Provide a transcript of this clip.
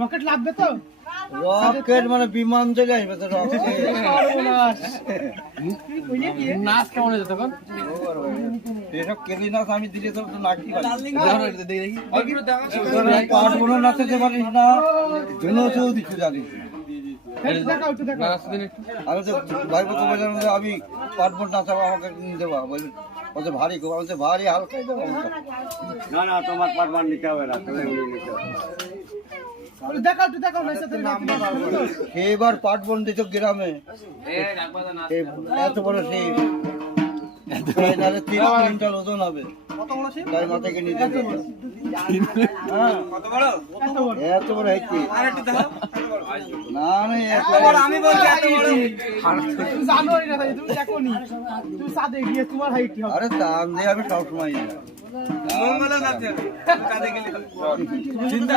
Rocket লাগবে তো? Rocket মানে বিমান চলে আসবে তো রকেট। নাচ কেমন হয়েছে তখন? এসব কেলি নাচ আমি দিলে তো নাকি দেখি পাট বোনো নাচতে পারিস না, জেনেও দিতে জানিস না। দেখাও একটু দেখাও। আমি তো ভাই বলতে বললাম যে আমি পাট বোন নাচাবো, আমাকে দেবো। বলছে ভারী গো, বলছে ভারী হালকাই দেবো। না না, তোমার পারবার নিতে হবে না, তুমি নিতে হবে। দেখাও একটু দেখাও না সাথে এবার পাট বোন দিত গ্রামে, এত বড় সেই 3 কুইন্টাল ওজন হবে। তাই মাথাকে নিতে হবে। হ্যাঁ, এত বড় হাইট। না না, আমি বলছি এত বড়। তুমি জানোই না, তুমি দেখোনি। তুমি সাদে গিয়ে তোমার হাইট কি হবে? আরে দাম দিয়ে আমি সবসময় চিন্তা